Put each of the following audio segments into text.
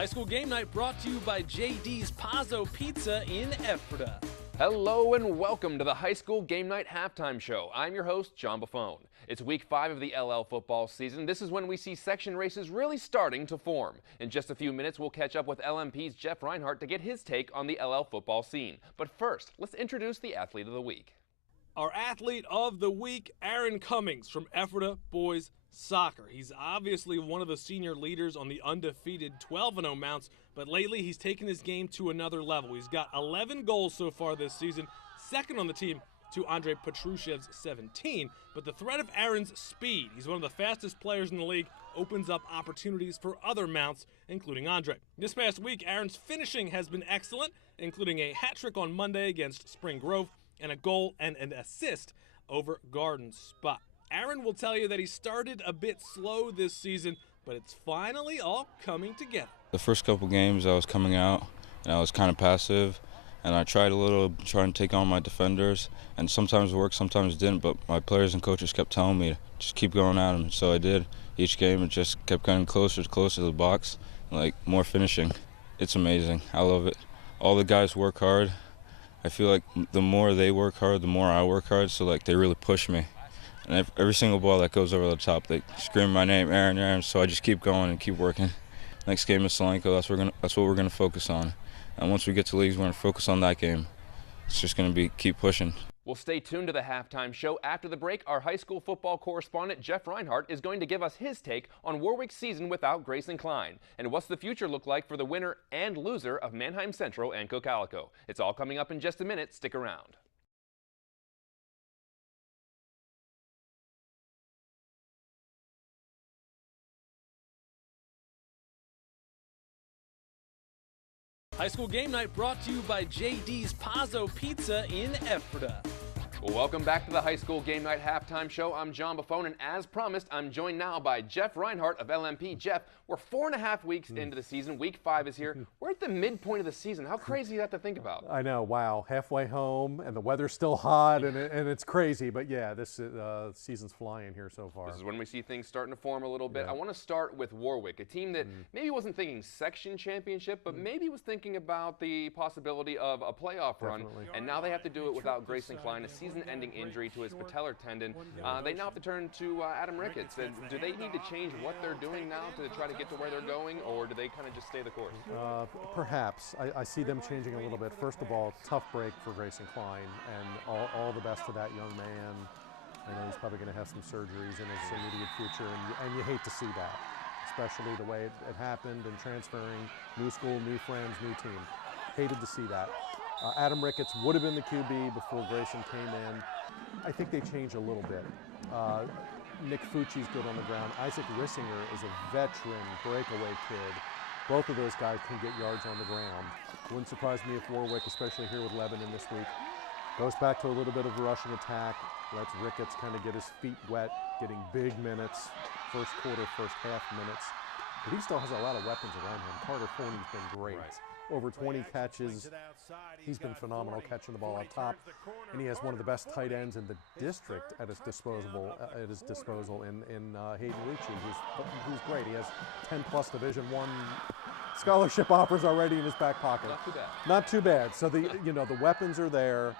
High School Game Night brought to you by JD's Pazzo Pizza in Ephrata. Hello and welcome to the High School Game Night Halftime Show. I'm your host, John Buffone. It's week 5 of the LL football season. This is when we see section races really starting to form. In just a few minutes, we'll catch up with LMP's Jeff Reinhardt to get his take on the LL football scene. But first, let's introduce the athlete of the week. Our athlete of the week, Aaron Cummings from Ephrata Boys Soccer. He's obviously one of the senior leaders on the undefeated 12-0 Mounts, but lately he's taken his game to another level. He's got 11 goals so far this season, second on the team to Andre Petrushev's 17. But the threat of Aaron's speed, he's one of the fastest players in the league, opens up opportunities for other Mounts, including Andre. This past week, Aaron's finishing has been excellent, including a hat trick on Monday against Spring Grove, and a goal and an assist over Garden Spot. Aaron will tell you that he started a bit slow this season, but it's finally all coming together. The first couple games I was coming out and I was kind of passive, and I tried a little, trying to take on my defenders, and sometimes it worked, sometimes it didn't, but my players and coaches kept telling me to just keep going at them, so I did. Each game it just kept getting closer to the box, like more finishing. It's amazing. I love it. All the guys work hard. I feel like the more they work hard, the more I work hard, so like they really push me. And every single ball that goes over the top, they scream my name, Aaron, Aaron, so I just keep going and keep working. Next game is Solanco, that's what we're gonna focus on. And once we get to leagues, we're gonna focus on that game. It's just gonna be keep pushing. Well, stay tuned to the halftime show. After the break, our high school football correspondent, Jeff Reinhardt, is going to give us his take on Warwick's season without Grayson Klein. And what's the future look like for the winner and loser of Manheim Central and Cocalico? It's all coming up in just a minute. Stick around. High School Game Night brought to you by JD's Pazzo Pizza in Ephrata. Well, welcome back to the High School Game Night Halftime Show. I'm John Buffone, and as promised, I'm joined now by Jeff Reinhardt of LMP. Jeff, we're 4.5 weeks into the season. Week 5 is here. We're at the midpoint of the season. How crazy is that to think about? I know, wow. Halfway home, and the weather's still hot, and it's crazy. But yeah, this season's flying here so far. This is when we see things starting to form a little bit. Yeah. I want to start with Warwick, a team that maybe wasn't thinking section championship, but maybe was thinking about the possibility of a playoff run. And now they have to do it without Grayson Klein, a season-ending injury to his patellar tendon. They now have to turn to Adam Ricketts. Do they need to change what they're doing now to try to get to where they're going, or do they kind of just stay the course? Perhaps. I see them changing a little bit. First of all, tough break for Grayson Klein, and all the best to that young man. I know he's probably going to have some surgeries in his immediate future, and you hate to see that, especially the way it happened, and transferring, new school, new friends, new team. Hated to see that. Adam Ricketts would have been the QB before Grayson came in. I think they changed a little bit. Nick Fucci's good on the ground. Isaac Rissinger is a veteran breakaway kid. Both of those guys can get yards on the ground. Wouldn't surprise me if Warwick, especially here with Lebanon this week, goes back to a little bit of a rushing attack, lets Ricketts kind of get his feet wet, getting big minutes, first quarter, first half minutes. But he still has a lot of weapons around him. Carter Forney's been great. Right. Over 20 catches. He's been phenomenal catching the ball on top, and he has one of the best tight ends in the district at his disposal in Hayden Lucci, who's great. He has 10+ Division I scholarship offers already in his back pocket. Not too bad. Not too bad. So the weapons are there.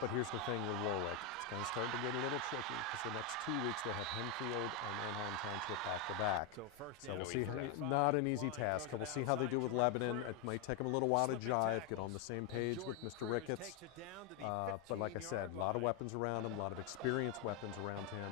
But here's the thing with Warwick. It's going to start to get a little tricky because the next 2 weeks they have Henfield and Manheim Township back-to-back. So we'll see. Not an easy task. We'll see how they do with Lebanon. It might take them a little while to jive, get on the same page with Mr. Ricketts. But like I said, a lot of weapons around him, a lot of experienced weapons around him.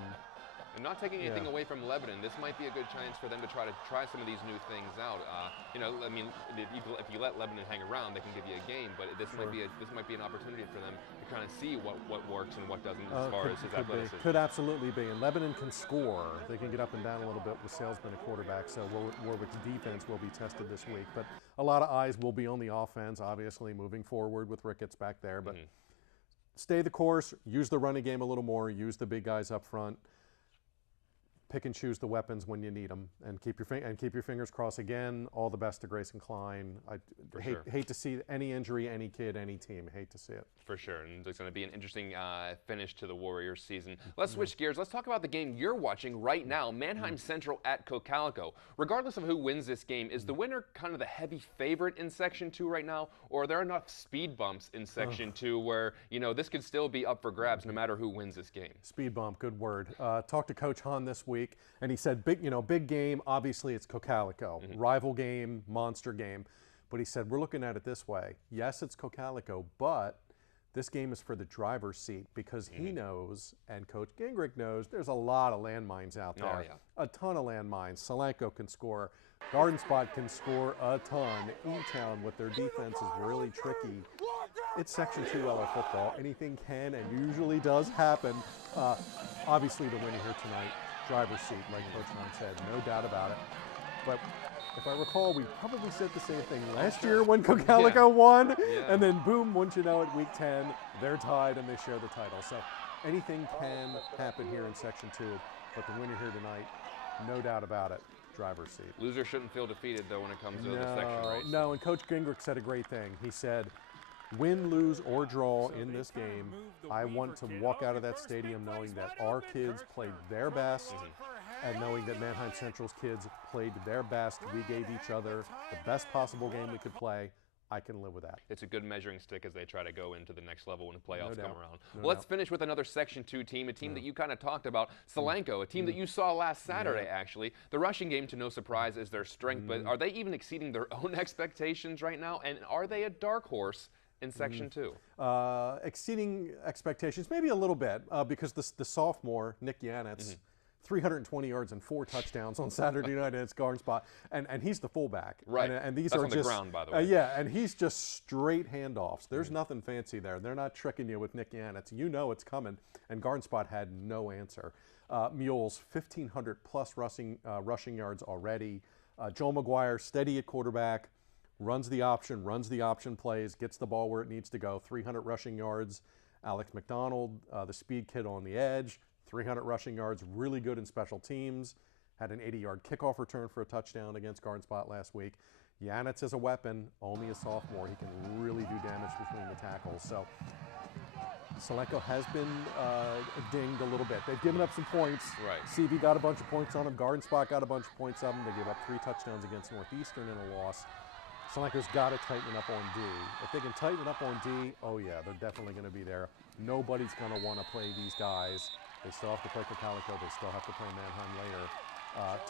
And not taking anything away from Lebanon, this might be a good chance for them to try some of these new things out. I mean, if you let Lebanon hang around, they can give you a game. But this might be an opportunity for them to kind of see what works and what doesn't as far as his athleticism. Could absolutely be. And Lebanon can score. They can get up and down a little bit with Salesman at quarterback. So Warwick's defense will be tested this week. But a lot of eyes will be on the offense, obviously, moving forward with Ricketts back there. But stay the course. Use the running game a little more. Use the big guys up front. pick and choose the weapons when you need them, and keep your fingers crossed. Again, all the best to Grayson Klein. I hate to see any injury, any kid, any team. Hate to see it. For sure, and it's going to be an interesting finish to the Warriors season. Let's switch gears. Let's talk about the game you're watching right now, Manheim Central at Cocalico. Regardless of who wins this game, is the winner kind of the heavy favorite in Section 2 right now, or are there enough speed bumps in Section 2 where, you know, this could still be up for grabs no matter who wins this game? Speed bump, good word. Talked to Coach Hahn this week, and he said, big game, obviously it's Cocalico. Rival game, monster game. But he said, we're looking at it this way. Yes, it's Cocalico, but this game is for the driver's seat, because he knows, and Coach Gingrich knows, there's a lot of landmines out there. Oh, yeah. A ton of landmines. Solanco can score. Garden Spot can score a ton. E-Town with their defense is really tricky. It's Section 2 LA football. Anything can and usually does happen. Obviously, the winner here tonight, driver's seat, like Coach Hahn said, no doubt about it. But if I recall, we probably said the same thing last year when Cocalico won, and then boom, wouldn't you know it, week 10, they're tied and they share the title. So anything can happen here in Section 2, but the winner here tonight, no doubt about it, driver's seat. Loser shouldn't feel defeated, though, when it comes to the section race. No, and Coach Gingrich said a great thing. He said, win, lose, or draw in this game, I want to walk out of that stadium knowing that our kids played their best, and knowing that Manheim Central's kids played their best. We gave each other the best possible game we could play. I can live with that. It's a good measuring stick as they try to go into the next level when the playoffs come around. No Let's finish with another Section 2 team, a team that you kind of talked about, Solanco, a team that you saw last Saturday, actually. The rushing game, to no surprise, is their strength, but are they even exceeding their own expectations right now? And are they a dark horse in Section 2? Exceeding expectations, maybe a little bit, because the sophomore, Nick Yanitz, 320 yards and 4 touchdowns on Saturday night against Garden Spot, and he's the fullback. Right. And these That's are on just the ground, by the way. yeah, and he's just straight handoffs. There's nothing fancy there. They're not tricking you with Nick Yanitz. You know it's coming. And Garden Spot had no answer. Mules, 1,500 plus rushing yards already. Joel McGuire, steady at quarterback, runs the option plays, gets the ball where it needs to go. 300 rushing yards. Alex McDonald, the speed kid on the edge. 300 rushing yards, really good in special teams. Had an 80-yard kickoff return for a touchdown against Garden Spot last week. Yanitz is a weapon, only a sophomore. He can really do damage between the tackles. So Solanco has been dinged a little bit. They've given up some points. Right. CV got a bunch of points on them. Garden Spot got a bunch of points on them. They gave up 3 touchdowns against Northeastern in a loss. Solanco's got to tighten it up on D. If they can tighten it up on D, oh yeah, they're definitely going to be there. Nobody's going to want to play these guys. They still have to play Cocalico. They still have to play Manheim later.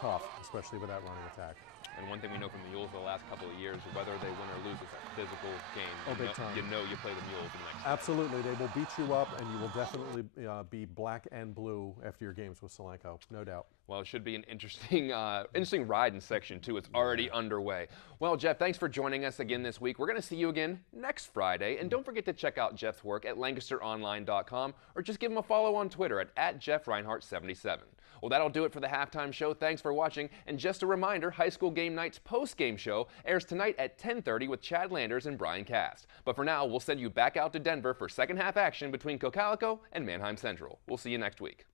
Tough, especially with that running attack. And one thing we know from the Mules the last couple of years, whether they win or lose, it's a physical game. Big time. You know you play the Mules in the next game. Absolutely. They will beat you up, and you will definitely be black and blue after your games with Solanco, no doubt. Well, it should be an interesting ride in Section 2. It's already underway. Well, Jeff, thanks for joining us again this week. We're going to see you again next Friday. And don't forget to check out Jeff's work at LancasterOnline.com, or just give him a follow on Twitter at JeffReinhardt77. Well, that'll do it for the halftime show. Thanks for watching. And just a reminder, High School Game Night's post-game show airs tonight at 10:30 with Chad Landers and Brian Cast. But for now, we'll send you back out to Denver for second half action between Cocalico and Manheim Central. We'll see you next week.